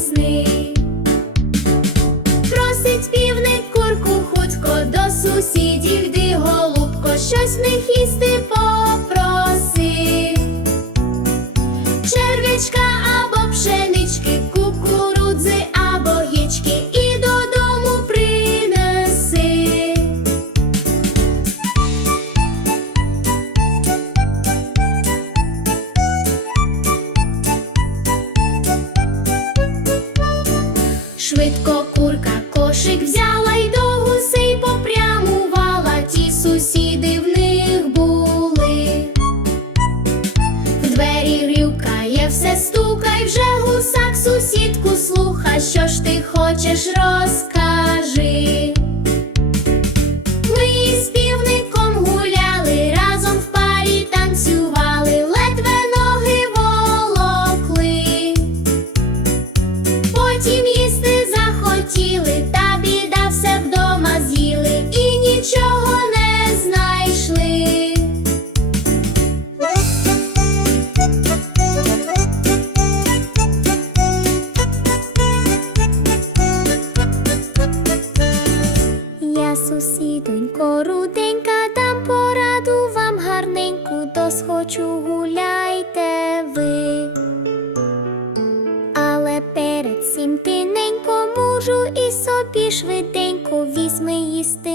сни. Просить півник курку хутко до сусідів, йди, голубко, щось в них їсти попроси. Черв'ячка Швидко курка кошик взяла й до гусей попрямувала, ті сусіди в них були. В двері грюкає, все стукай, вже гусак сусідку слуха, що ж ти хочеш, розкажи. Сусідонько, руденька, дам пораду вам гарненьку, досхочу гуляйте ви. Але перед сім тиненько мужу і собі швиденько візьми їсти.